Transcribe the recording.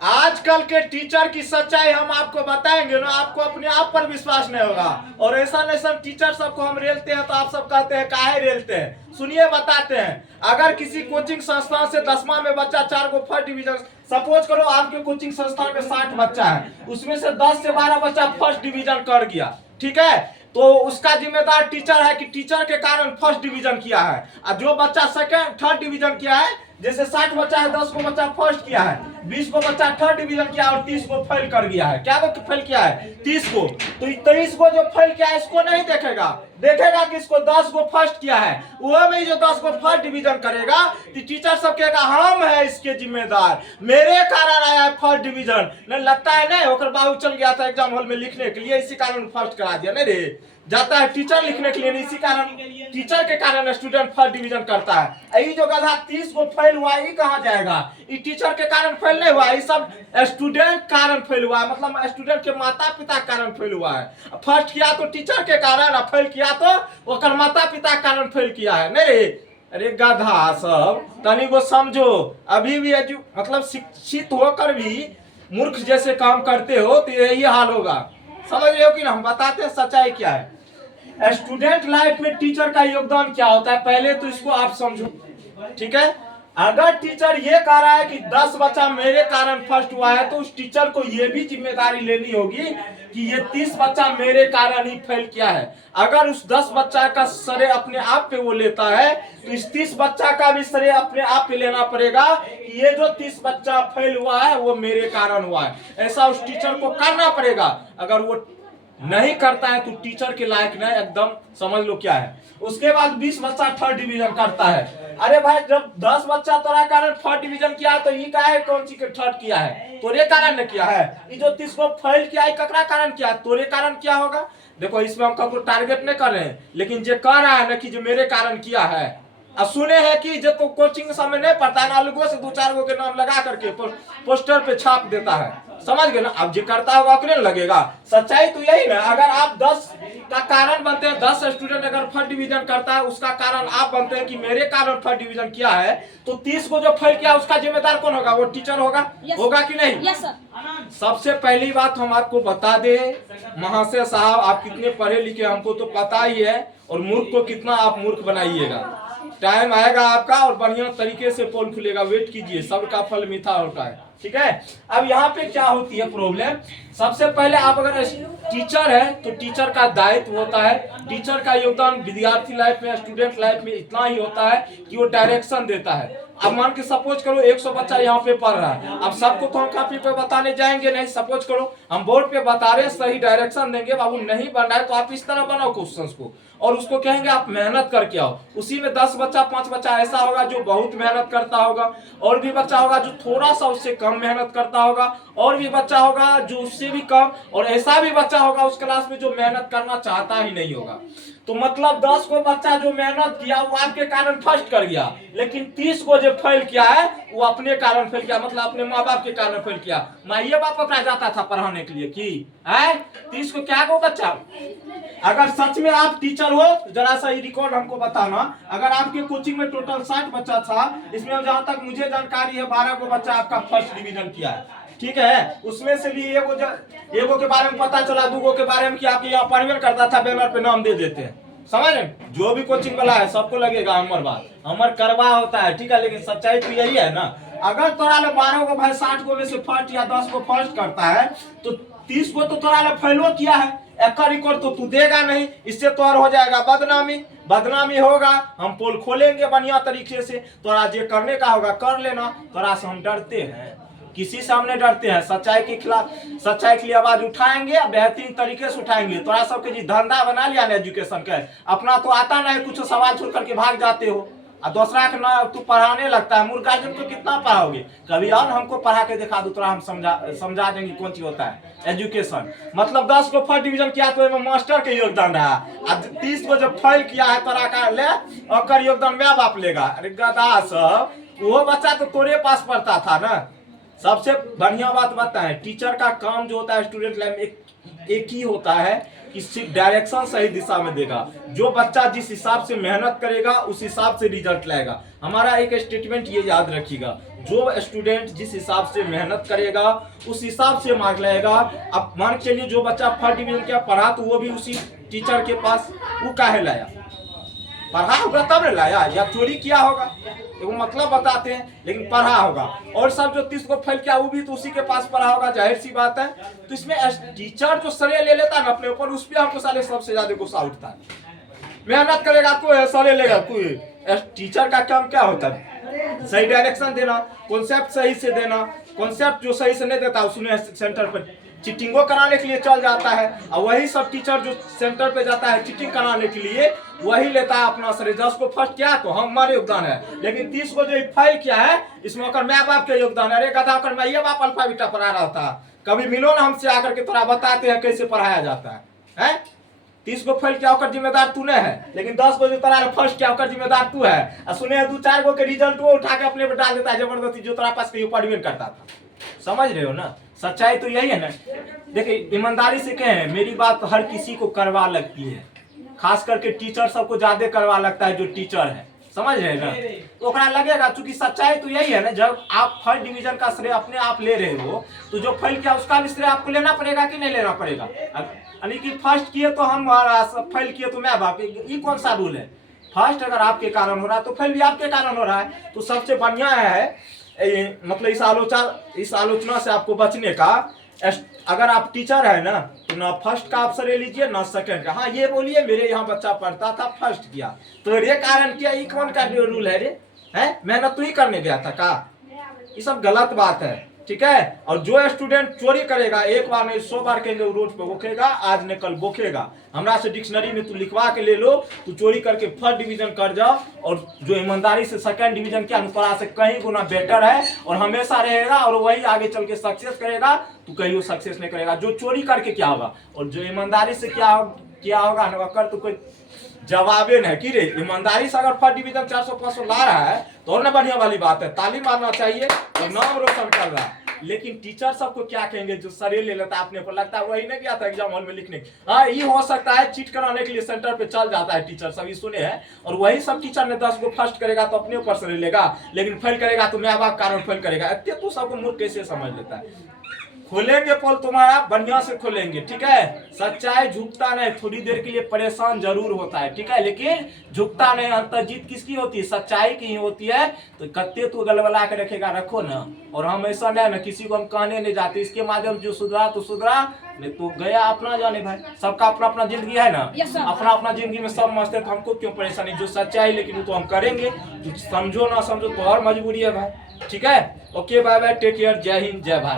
आजकल के टीचर की सच्चाई हम आपको बताएंगे ना, आपको अपने आप पर विश्वास नहीं होगा। और ऐसा टीचर सबको हम रेलते हैं तो आप सब कहते हैं काहे रेलते हैं। सुनिए बताते हैं, अगर किसी कोचिंग संस्थान से 10वां में बच्चा 4 को फर्स्ट डिवीजन, सपोज करो आपके कोचिंग संस्थान में 60 बच्चा है, उसमें से 10 से 12 बच्चा फर्स्ट डिवीजन कर गया, ठीक है, तो उसका जिम्मेदार टीचर है कि टीचर के कारण फर्स्ट डिवीजन किया है। और जो बच्चा सेकंड थर्ड डिवीजन किया है, जैसे 60 बच्चा है, 10 को बच्चा फर्स्ट किया है, 20 को बच्चा थर्ड डिवीजन किया और 30 को फेल कर गया है। क्या को फेल किया है? 30 को। तो 23 को जो फेल किया है इसको नहीं देखेगा, देखेगा कि इसको 10 को फर्स्ट किया है। वो में जो 10 को फर्स्ट डिवीजन करेगा तो टीचर सब कहेगा हम है इसके जिम्मेदार, मेरे कारण आया है फर्स्ट डिवीजन। नहीं लगता है नहीं, होकर बाबू चल गया था एग्जाम हॉल में लिखने के लिए, इसी कारण फर्स्ट करा दिया। नहीं रे, जाता है टीचर लिखने के लिए, इसी कारण टीचर के कारण स्टूडेंट फर्स्ट डिवीजन करता है। ये जो गधा 30 को फेल हुआ ये कहाँ जाएगा? ये टीचर के कारण फेल नहीं हुआ, ये सब स्टूडेंट कारण फेल हुआ है, मतलब स्टूडेंट के माता पिता के कारण फेल हुआ है। फर्स्ट किया तो टीचर के कारण, और फेल किया तो वो माता पिता के कारण फेल किया है। नहीं, अरे गधा सब तनी को समझो, अभी भी मतलब शिक्षित होकर भी मूर्ख जैसे काम करते हो तो यही हाल होगा। समझ रहे हो कि ना? हम बताते हैं सच्चाई क्या है। स्टूडेंट लाइफ में टीचर का योगदान क्या होता है, पहले तो इसको आप समझो, ठीक है। अगर टीचर ये कह रहा है कि 10 बच्चा मेरे कारण फर्स्ट हुआ है, तो उस टीचर को ये भी जिम्मेदारी लेनी होगी कि ये 30 बच्चा मेरे कारण ही फेल किया है। अगर उस 10 बच्चा का श्रेय अपने आप पे वो लेता है, तो इस 30 बच्चा का भी श्रेय अपने आप पे लेना पड़ेगा कि ये जो 30 बच्चा फेल हुआ है वो मेरे कारण हुआ है। ऐसा उस टीचर को करना पड़ेगा। अगर वो नहीं करता है तो टीचर के लायक नहीं, एकदम समझ लो क्या है। उसके बाद 20 बच्चा थर्ड डिवीजन करता है। अरे भाई, जब 10 बच्चा तोरा कारण थर्ड डिवीजन किया तो ये का है कौन सी थर्ड किया है? तोरे कारण ने किया है। ये जो 30 को फेल किया है ककरा कारण किया? तोरे कारण क्या होगा? देखो, इसमें हम कब टारगेट नहीं कर रहे हैं, लेकिन जो कह रहा है ना कि जो मेरे कारण किया है। अब सुने हैं कि जब तो कोचिंग समय नहीं पढ़ता है, अलगों से 2-4 गो के नाम लगा करके पोस्टर पे छाप देता है, समझ गए ना? अब जो करता होगा अपने लगेगा। सच्चाई तो यही ना, अगर आप 10 का कारण बनते हैं, 10 स्टूडेंट अगर फर्स्ट डिवीजन करता है, उसका कारण आप बनते हैं कि मेरे कारण फर्स्ट डिवीजन किया है, तो 30 को जो फेल किया उसका जिम्मेदार कौन होगा? वो टीचर होगा। होगा कि नहीं? सबसे पहली बात हम आपको बता दे, महाशय साहब, आप कितने पढ़े लिखे हमको तो पता ही है, और मूर्ख को कितना आप मूर्ख बनाइएगा। टाइम आएगा आपका और बढ़िया तरीके से पोल खुलेगा, वेट कीजिए, सबका फल मीठा होता है, ठीक है। अब यहाँ पे क्या होती है प्रॉब्लम? सबसे पहले आप अगर टीचर है तो टीचर का दायित्व होता है, टीचर का योगदान विद्यार्थी लाइफ में, स्टूडेंट लाइफ में इतना ही होता है कि वो डायरेक्शन देता है। अब मान के सपोज करो 100 बच्चा यहाँ पे पढ़ रहा है, अब सबको तो हम कॉपी पे बताने जाएंगे नहीं। सपोज करो हम बोर्ड पे बता रहे हैं, सही डायरेक्शन देंगे, बाबू नहीं बना है तो आप इस तरह बनाओ क्वेश्चंस को, और उसको कहेंगे आप मेहनत करके आओ। उसी में 10 बच्चा 5 बच्चा ऐसा होगा जो बहुत मेहनत करता होगा, और भी बच्चा होगा जो थोड़ा सा उससे कम मेहनत करता होगा, और भी बच्चा होगा जो उससे भी कम, और ऐसा भी बच्चा होगा उस क्लास में जो मेहनत करना चाहता ही नहीं होगा। तो मतलब 10 को बच्चा जो मेहनत किया वो आपके कारण फर्स्ट कर गया, लेकिन 30 को जो फेल किया है वो अपने कारण फेल किया, मतलब अपने माँ बाप के कारण फेल किया। माइए बाप अपना जाता था पढ़ाने के लिए कि है 30 को क्या को बच्चा। अगर सच में आप टीचर हो जरा सा ये रिकॉर्ड हमको बताना। अगर आपके कोचिंग में टोटल 60 बच्चा था, इसमें जहां तक मुझे जानकारी है 12 को बच्चा आपका फर्स्ट डिवीजन किया है, ठीक है। उसमें से भी एगो के बारे में पता चला, 2 के बारे में कि आपके यहाँ परवेल करता था, बैनर पे नाम दे देते हैं। समझ रहे? जो भी कोचिंग वाला है सबको लगेगा अमर बात, अमर करवा होता है, ठीक है, लेकिन सच्चाई तो यही है ना। अगर तोरा 12 को भाई 60 को में से फर्स्ट या 10 को फर्स्ट करता है, तो 30 को तो तोरा फेलो किया है, एक रिकॉर्ड तो तू देगा नहीं, इससे तोर हो जाएगा बदनामी। बदनामी होगा, हम पोल खोलेंगे बढ़िया तरीके से, तोरा जो करने का होगा कर लेना। तोरा से हम डरते हैं? किसी से हम नहीं डरते हैं। सच्चाई के खिलाफ, सच्चाई के लिए आवाज उठाएंगे, बेहतरीन तरीके से उठाएंगे। तोरा सबके जी धंधा बना लिया ना एजुकेशन का, अपना तो आता नहीं, कुछ सवाल छोड़ करके भाग जाते हो, और दूसरा के ना तू पढ़ाने लगता है। मूर्ख गार्जियन को कितना पढ़ाओगे? कभी और हमको पढ़ा के दिखा दो, तोरा हम समझा देंगे कौन चीज होता है एजुकेशन। मतलब 10 को फर्स्ट डिवीजन किया तो मास्टर के योगदान रहा, अब 30 को जब फेल किया है तोरा का ले और योगदान मैं बाप लेगा। अरे गधा सब, वो बच्चा तो तोरे पास पढ़ता था ना। सबसे बढ़िया बात बताएं, टीचर का काम जो होता है स्टूडेंट लाइफ में, एक ही होता है कि सिर्फ डायरेक्शन सही दिशा में देगा। जो बच्चा जिस हिसाब से मेहनत करेगा उस हिसाब से रिजल्ट लाएगा। हमारा एक स्टेटमेंट ये याद रखिएगा, जो स्टूडेंट जिस हिसाब से मेहनत करेगा उस हिसाब से मार्क लाएगा। अब मान के चलिए जो बच्चा फर्स्ट डिवीजन क्या पढ़ा तो वो भी उसी टीचर के पास वो काहे लाया, पढ़ा होगा तब ने लाया या चोरी किया होगा, देखो मतलब बताते हैं, लेकिन पढ़ा होगा। और सब जो 30 को फेल किया वो भी तो उसी के पास पढ़ा होगा, जाहिर सी बात है। तो इसमें टीचर जो श्रेय ले लेता है ना अपने ऊपर, उस पर हमको साले सबसे ज्यादा गुस्सा उठता है। मेहनत करेगा तो श्रेय लेगा कोई। टीचर का काम क्या होता है, सही डायरेक्शन देना, कॉन्सेप्ट सही से देना। कॉन्सेप्ट जो सही से नहीं देता उसने सेंटर पर चीटिंगो कराने के लिए चल जाता है, और वही सब टीचर जो सेंटर पे जाता है चीटिंग कराने के लिए वही लेता है अपना श्रेय। 10 को फर्स्ट किया तो हमारे योगदान है, लेकिन 30 को जो फेल किया है इसमें अगर माँ बाप के योगदान है। अरे गधा कर मैं ये बाप अल्फा बीटा पढ़ा रहा था, कभी मिलो ना हमसे आकर के थोड़ा बताते हैं कैसे पढ़ाया जाता है। 30 को फेल किया होकर जिम्मेदार तूने है, लेकिन 10 को जो तोरा फर्स्ट किया होकर जिम्मेदार तू है। और सुने 2-4 को के रिजल्ट वो उठा के अपने पे डाल देता है जबरदस्ती, जो तेरा पास कहीं पढ़ करता था। समझ रहे हो ना, सच्चाई तो यही है ना। देखिए ईमानदारी से कहें, मेरी बात हर किसी को करवा लगती है, खास करके टीचर सबको ज्यादा करवा लगता है जो टीचर है, समझ रहे हैं ना। तो ओकरा लगेगा, चूंकि सच्चाई तो यही है ना, जब आप फर्स्ट डिवीजन का श्रेय अपने आप ले रहे हो तो जो फेल किया उसका भी श्रेय आपको लेना पड़ेगा कि नहीं लेना पड़ेगा। यानी कि फर्स्ट किए तो हम, फेल किए तो मैं बाप, ये कौन सा रूल है। फर्स्ट अगर आपके कारण हो रहा है तो फेल भी आपके कारण हो रहा है। तो सबसे बढ़िया है मतलब इस आलोचना से आपको बचने का, अगर आप टीचर है ना तो ना फर्स्ट का आप श्रेय लीजिए ना सेकंड का। हाँ ये बोलिए मेरे यहाँ बच्चा पढ़ता था फर्स्ट किया, तो ये कारण किया, ये कौन का रूल है रे, है मेहनत तू ही करने गया था का, ये सब गलत बात है, ठीक है। और जो स्टूडेंट चोरी करेगा, एक बार नहीं 100 बार कहेंगे रोड पे बोखेगा, आज न कल बोखेगा। हमरा से डिक्शनरी में तू लिखवा के ले लो, तू चोरी करके फर्स्ट डिवीजन कर जाओ, और जो ईमानदारी से सेकंड डिवीजन के अनुसार से कहीं गुना बेटर है और हमेशा रहेगा, और वही आगे चल के सक्सेस करेगा। तू कहीं सक्सेस नहीं करेगा। जो चोरी करके क्या होगा और जो ईमानदारी से क्या होगा ना, कर तो कोई जवाबे नहीं कि रे। ईमानदारी से अगर फर्स्ट डिवीजन 400-500 ला रहा है तो और ना बढ़िया वाली बात है, ताली मारना चाहिए और नाम रोशन कर रहा है। लेकिन टीचर सबको क्या कहेंगे, जो श्रेय ले लेता है अपने पर, लगता है वही नहीं गया था एग्जाम हॉल में लिखने। हाँ ये हो सकता है चीट कराने के लिए सेंटर पे चल जाता है टीचर, सभी सुने हैं। और वही सब टीचर ने 10 को फर्स्ट करेगा तो अपने ऊपर श्रेय लेगा, लेकिन फेल करेगा तो माँ बाप कारण फेल करेगा। इतने तो सबको मूर्ख कैसे समझ लेता है। खोलेंगे पोल तुम्हारा, बढ़िया से खोलेंगे, ठीक है। सच्चाई झुकता नहीं, थोड़ी देर के लिए परेशान जरूर होता है, ठीक है, लेकिन झुकता नहीं। अंतर जीत किसकी होती है, सच्चाई की ही होती है। तो कत्ते तो गलबला के रखेगा, रखो ना। और हम ऐसा नहीं ना, किसी को हम कहने नहीं जाते, इसके माध्यम जो सुधरा तो सुधरा, नहीं तो गया अपना जाने भाई। सबका अपना अपना जिंदगी है ना, अपना अपना जिंदगी में सब मस्त है, तो हमको क्यों परेशानी। जो सच्चाई लेकिन वो तो हम करेंगे, जो समझो ना समझो तो और मजबूरी है भाई, ठीक है। Okay bye bye, take care, जय हिंद जय भारत।